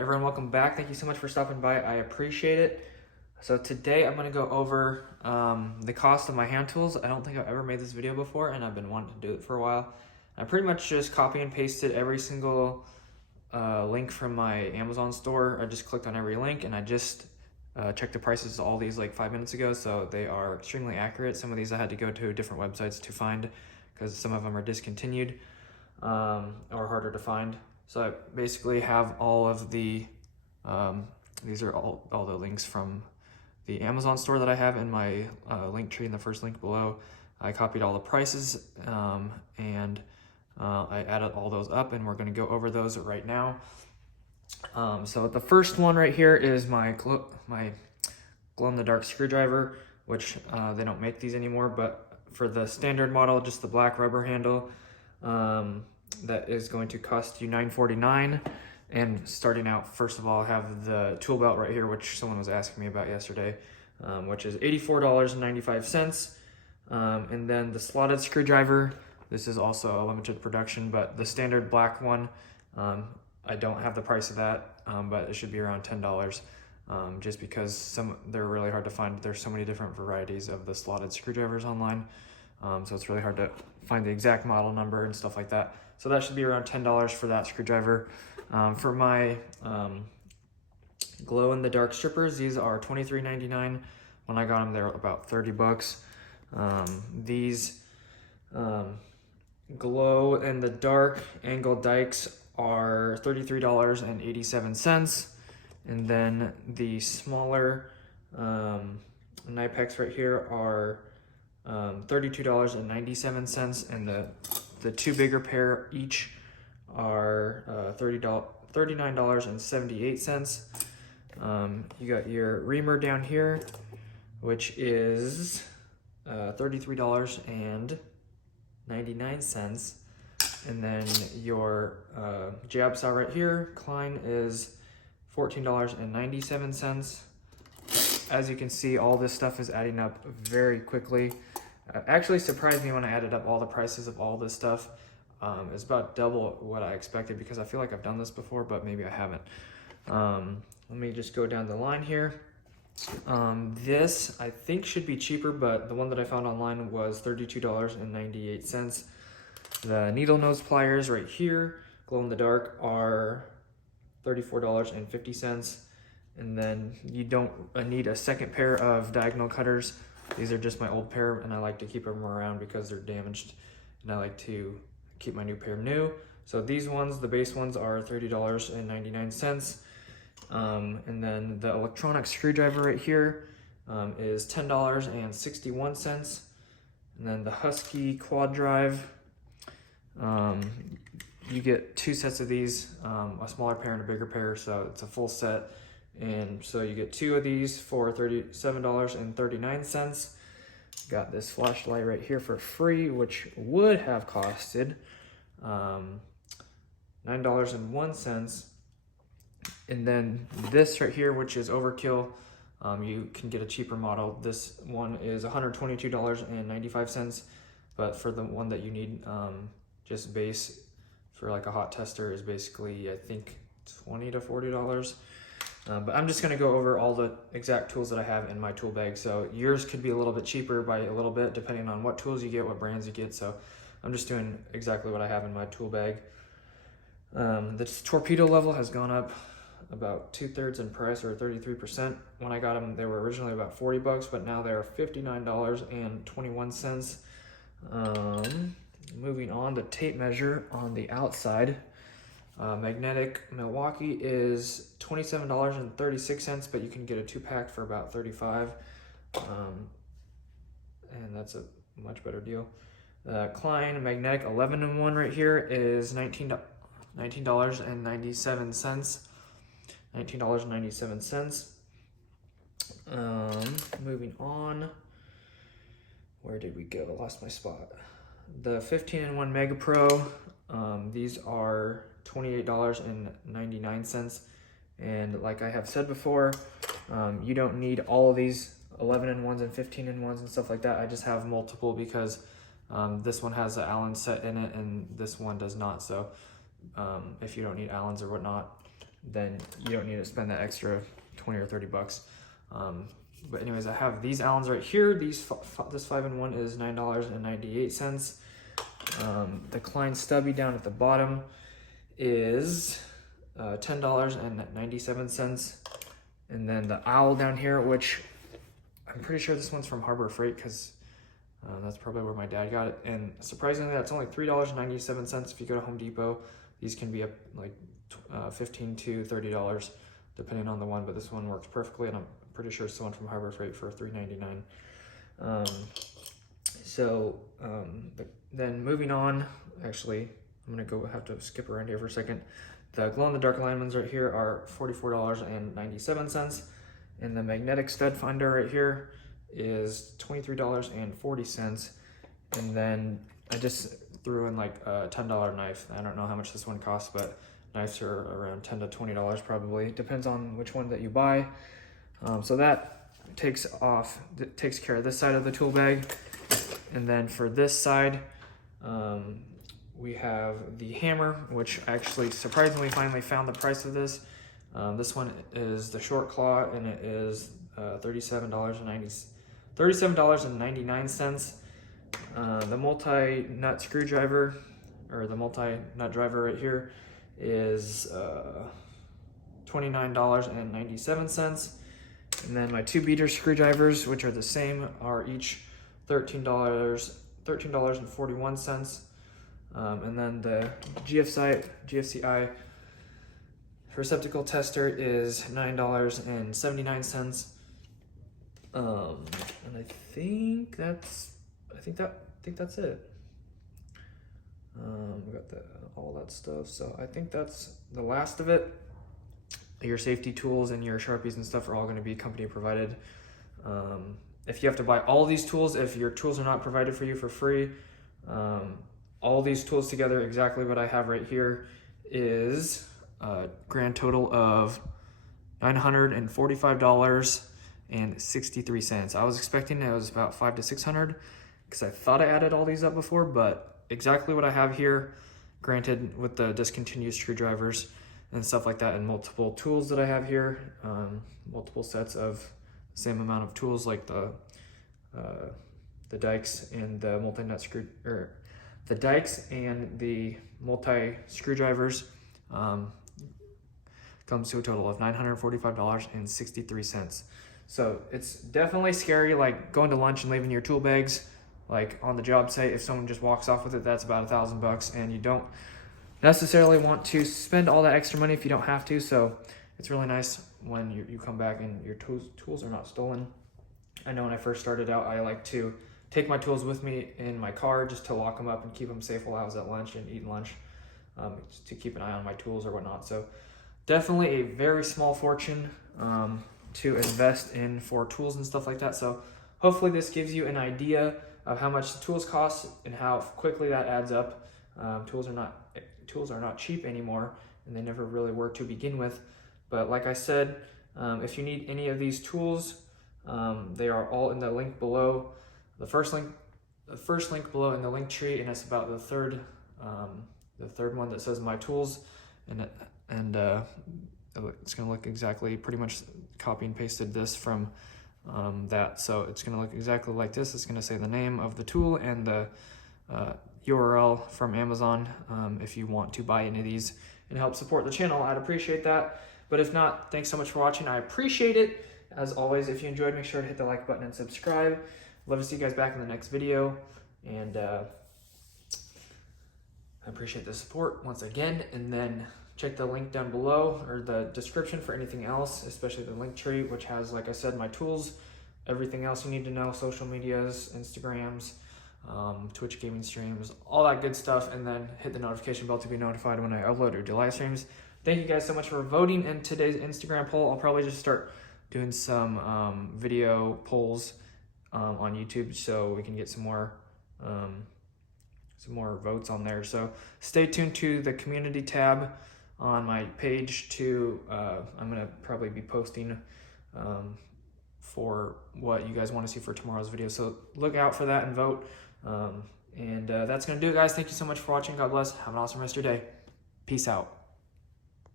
right, everyone, welcome back. Thank you so much for stopping by. I appreciate it. So today I'm going to go over the cost of my hand tools. I don't think I've ever made this video before, and I've been wanting to do it for a while. I pretty much just copy and pasted every single link from my Amazon store. I just clicked on every link, and I just checked the prices of all these like 5 minutes ago, so they are extremely accurate. Some of these I had to go to different websites to find because some of them are discontinued or harder to find. So I basically have all of the, these are all the links from the Amazon store that I have in my link tree in the first link below. I copied all the prices and I added all those up, and we're going to go over those right now. So the first one right here is my glow-in-the-dark screwdriver, which they don't make these anymore, but for the standard model, just the black rubber handle, that is going to cost you $9.49. And starting out, first of all, I have the tool belt right here, which someone was asking me about yesterday, which is $84.95. And then the slotted screwdriver, this is also a limited production, but the standard black one, I don't have the price of that, but it should be around $10, just because they're really hard to find. There's so many different varieties of the slotted screwdrivers online, so it's really hard to find the exact model number and stuff like that. So that should be around $10 for that screwdriver. For my glow-in-the-dark strippers, these are $23.99. When I got them, they were about $30. These glow-in-the-dark angled Dikes are $33.87. And then the smaller Nipex right here are $32.97, and the two bigger pair each are $39.78. You got your reamer down here, which is $33.99, and then your jab saw right here, Klein, is $14.97. As you can see, all this stuff is adding up very quickly. Actually surprised me when I added up all the prices of all this stuff. It's about double what I expected, because I feel like I've done this before, but maybe I haven't. Let me just go down the line here. This I think should be cheaper, but the one that I found online was $32.98. The needle nose pliers right here, glow in the dark, are $34.50. And then you don't need a second pair of diagonal cutters. These are just my old pair, and I like to keep them around because they're damaged, and I like to keep my new pair new. So these ones, the base ones, are $30.99. And then the electronic screwdriver right here is $10.61. And then the Husky quad drive, you get two sets of these, a smaller pair and a bigger pair, so it's a full set. And so you get two of these for $37.39. Got this flashlight right here for free, which would have costed $9.01. And then this right here, which is overkill, you can get a cheaper model. This one is $122.95, but for the one that you need, just base for like a hot tester, is basically, I think, $20 to $40. But I'm just going to go over all the exact tools that I have in my tool bag. So yours could be a little bit cheaper by a little bit, depending on what tools you get, what brands you get. So I'm just doing exactly what I have in my tool bag. The Torpedo Level has gone up about 2/3 in price, or 33%. When I got them, they were originally about $40, but now they're $59.21. Moving on, the tape measure on the outside. Magnetic Milwaukee is $27.36, but you can get a 2-pack for about $35, and that's a much better deal. Klein Magnetic 11-in-1 right here is $19.97. Moving on, where did we go? Lost my spot. The 15-in-1 Megapro, these are $28.99. And like I have said before, you don't need all of these 11-in-1s and 15-in-1s and stuff like that. I just have multiple because this one has an Allen set in it and this one does not. So if you don't need Allens or whatnot, then you don't need to spend that extra 20 or 30 bucks. But anyways, I have these Allens right here. This 5-in-1 is $9.98. The Klein stubby down at the bottom is $10.97. And then the owl down here, which I'm pretty sure this one's from Harbor Freight, because that's probably where my dad got it. And surprisingly, that's only $3.97 if you go to Home Depot. These can be up like $15 to $30 depending on the one, but this one works perfectly, and I'm pretty sure it's the one from Harbor Freight for $3.99. Then moving on, actually, I'm gonna have to skip around here for a second. The glow-in-the-dark alignments right here are $44.97, and the magnetic stud finder right here is $23.40. And then I just threw in like a $10 knife. I don't know how much this one costs, but knives are around $10 to $20 probably. Depends on which one that you buy. So that takes care of this side of the tool bag. And then for this side, we have the hammer, which actually surprisingly finally found the price of this. This one is the short claw, and it is $37.99. The multi-nut screwdriver, or the multi-nut driver right here, is $29.97. And then my 2 beater screwdrivers, which are the same, are each $13.41. And then the GFCI receptacle tester is $9.79. And I think that's it. We got all that stuff, so I think that's the last of it. Your safety tools and your Sharpies and stuff are all going to be company provided. If you have to buy all these tools, if your tools are not provided for you for free, all these tools together, exactly what I have right here, is a grand total of $945.63. I was expecting it was about $500 to $600, because I thought I added all these up before, but exactly what I have here, granted with the discontinued screwdrivers and stuff like that, and multiple tools that I have here, multiple sets of the same amount of tools, like the Dikes and the multi-nut the Dikes and the multi screwdrivers, comes to a total of $945.63. So it's definitely scary, like going to lunch and leaving your tool bags like on the job site. If someone just walks off with it, that's about $1,000, and you don't necessarily want to spend all that extra money if you don't have to. So it's really nice when you come back and your tools are not stolen. I know when I first started out, I like to take my tools with me in my car just to lock them up and keep them safe while I was at lunch and eating lunch, just to keep an eye on my tools or whatnot. So definitely a very small fortune to invest in for tools and stuff like that. So hopefully this gives you an idea of how much the tools cost and how quickly that adds up. Tools are not cheap anymore, and they never really were to begin with. But like I said, if you need any of these tools, they are all in the link below. The first link below in the link tree, and it's about the third one that says my tools, and it's gonna look exactly, pretty much copy and pasted this from that. So it's gonna look exactly like this. It's gonna say the name of the tool and the URL from Amazon. If you want to buy any of these and help support the channel, I'd appreciate that. But if not, thanks so much for watching. I appreciate it. As always, if you enjoyed, make sure to hit the like button and subscribe. Love to see you guys back in the next video, and I appreciate the support once again. And then check the link down below, or the description, for anything else, especially the link tree, which has, like I said, my tools, everything else you need to know, social medias, Instagrams, Twitch gaming streams, all that good stuff. And then hit the notification bell to be notified when I upload or do live streams. Thank you guys so much for voting in today's Instagram poll. I'll probably just start doing some video polls on YouTube, so we can get some more votes on there. So stay tuned to the community tab on my page to I'm gonna probably be posting for what you guys want to see for tomorrow's video, so look out for that and vote. And that's gonna do it, guys. Thank you so much for watching. God bless. Have an awesome rest of your day. Peace out.